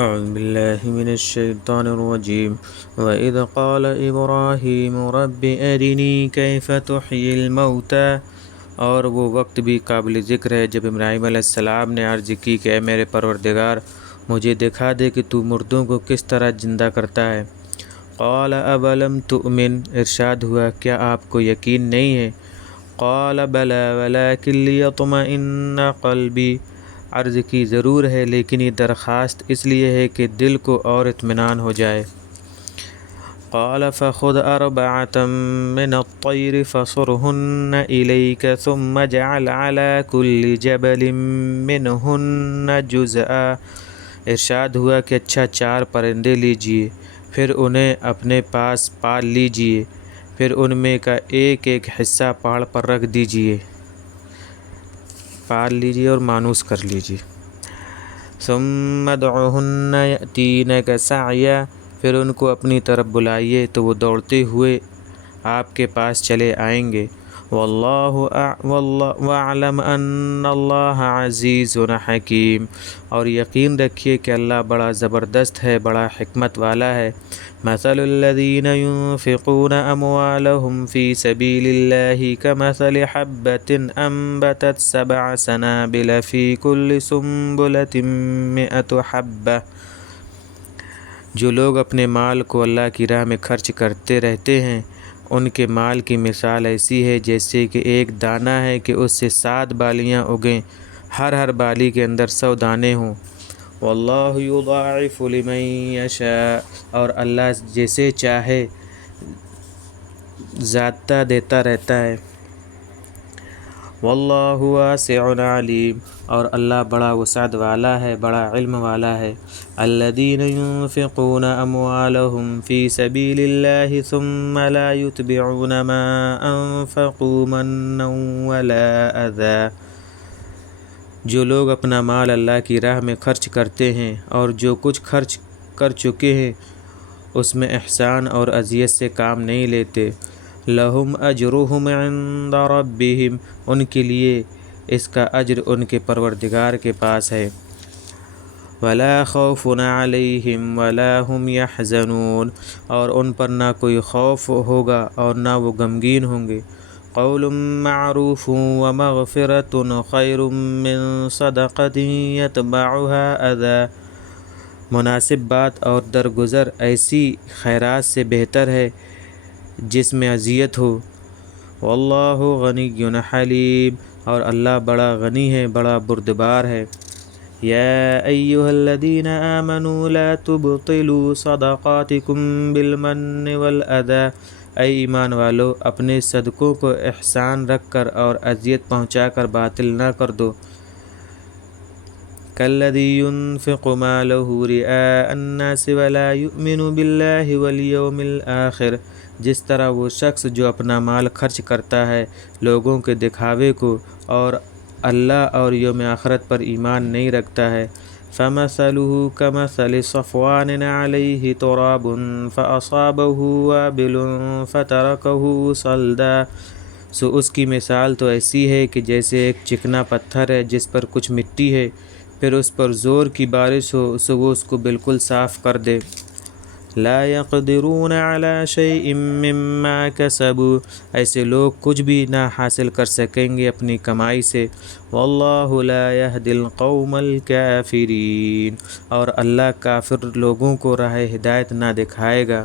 أعوذ بالله من الشيطان الرجيم وإذ قال إبراهيم رب أرني كيف تحيي الموتى۔ اور وہ وقت بھی قابل ذکر ہے جب ابراہیم علیہ السلام نے عرض کی کہ اے میرے پروردگار مجھے دکھا دے کہ تو مردوں کو کس طرح زندہ کرتا ہے۔ قال اولم تؤمن، ارشاد ہوا کیا آپ کو یقین نہیں ہے؟ قال بلی ولکن لیطمئن قلبی، عرض کی ضرور ہے لیکن یہ درخواست اس لیے ہے کہ دل کو اور اطمینان ہو جائے۔ قال فخذ أربعة من الطير فصرهن إليك ثم اجعل على كل جبل منهن جزءا، ارشاد ہوا کہ اچھا 4 پرندے لیجئے پھر انہیں اپنے پاس پال لیجئے، پھر ان میں کا ایک ایک حصہ پہاڑ پر رکھ دیجئے، پال لیجئے اور مانوس کر لیجئے۔ ثم ادعهن يأتينك سعيا، پھر ان کو اپنی طرف بلائیے تو وہ دوڑتے ہوئے آپ کے پاس چلے آئیں گے۔ وَاعْلَمْ أَنَّ اللَّهَ عَزِيزٌ حَكِيمٌ، اور یقین رکھیے کہ اللہ بڑا زبردست ہے، بڑا حکمت والا ہے۔ مَثَلُ الَّذِينَ يُنْفِقُونَ أَمْوَالَهُمْ فِي سَبِيلِ اللَّهِ كَمَثَلِ حَبَّةٍ أَنبَتَتْ 7 سَنَابِلَ فِي كُلِّ سُنبُلَةٍ 100 حَبَّةٍ، جو لوگ اپنے مال کو اللہ کی راہ میں خرچ کرتے رہتے ہیں ان کے مال کی مثال ایسی ہے جیسے کہ ایک دانہ ہے کہ اس سے 7 بالیاں اگیں، ہر بالی کے اندر 100 دانے ہوں۔ واللہ یضاعف لمن یشاء، اور اللہ جسے چاہے زیادہ دیتا رہتا ہے۔ واللہ واسع علیم، اور اللہ بڑا وسعت والا ہے، بڑا علم والا ہے۔ الذین ينفقون اموالهم فی سبیل اللہ ثم لا یتبعون ما انفقوا منا ولا اذی، جو لوگ اپنا مال اللہ کی راہ میں خرچ کرتے ہیں اور جو کچھ خرچ کر چکے ہیں اس میں احسان اور اذیت سے کام نہیں لیتے۔ لہم اجرہم عند ربہم، ان کے لیے اس کا اجر ان کے پروردگار کے پاس ہے۔ ولا خوف علیہم ولا هم یحزنون، اور ان پر نہ کوئی خوف ہوگا اور نہ وہ غمگین ہوں گے۔ قول معروف ومغفرۃ خیر من صدقۃ یتبعها اذی، مناسب بات اور درگزر ایسی خیرات سے بہتر ہے جس میں اذیت ہو۔ واللہ غنی حلیم، اور اللہ بڑا غنی ہے، بڑا بردبار ہے۔ یا ایہا الذین آمنوا لا تبطلوا صدقاتکم بالمن والاذی، اے ایمان والو اپنے صدقوں کو احسان رکھ کر اور اذیت پہنچا کر باطل نہ کر دو۔ کالذی ينفق مالہ رئاء الناس ولا یؤمن باللہ والیوم الآخر، جس طرح وہ شخص جو اپنا مال خرچ کرتا ہے لوگوں کے دکھاوے کو اور اللہ اور یوم آخرت پر ایمان نہیں رکھتا ہے۔ فَمَثَلُهُ كَمَثَلِ صَفْوَانٍ عَلَيْهِ تُرَابٌ فَأَصَابَهُ وَابِلٌ فَتَرَكَهُ صَلْدًا، سو اس کی مثال تو ایسی ہے کہ جیسے ایک چکنا پتھر ہے جس پر کچھ مٹی ہے، پھر اس پر زور کی بارش ہو سو وہ اس کو بالکل صاف کر دے۔ لا يقدرون على شيء مما كسبوا، ایسے لوگ کچھ بھی نہ حاصل کر سکیں گے اپنی کمائی سے۔ واللہ لا يهدي القوم الكافرین، اور اللہ کافر لوگوں کو راہ ہدایت نہ دکھائے گا۔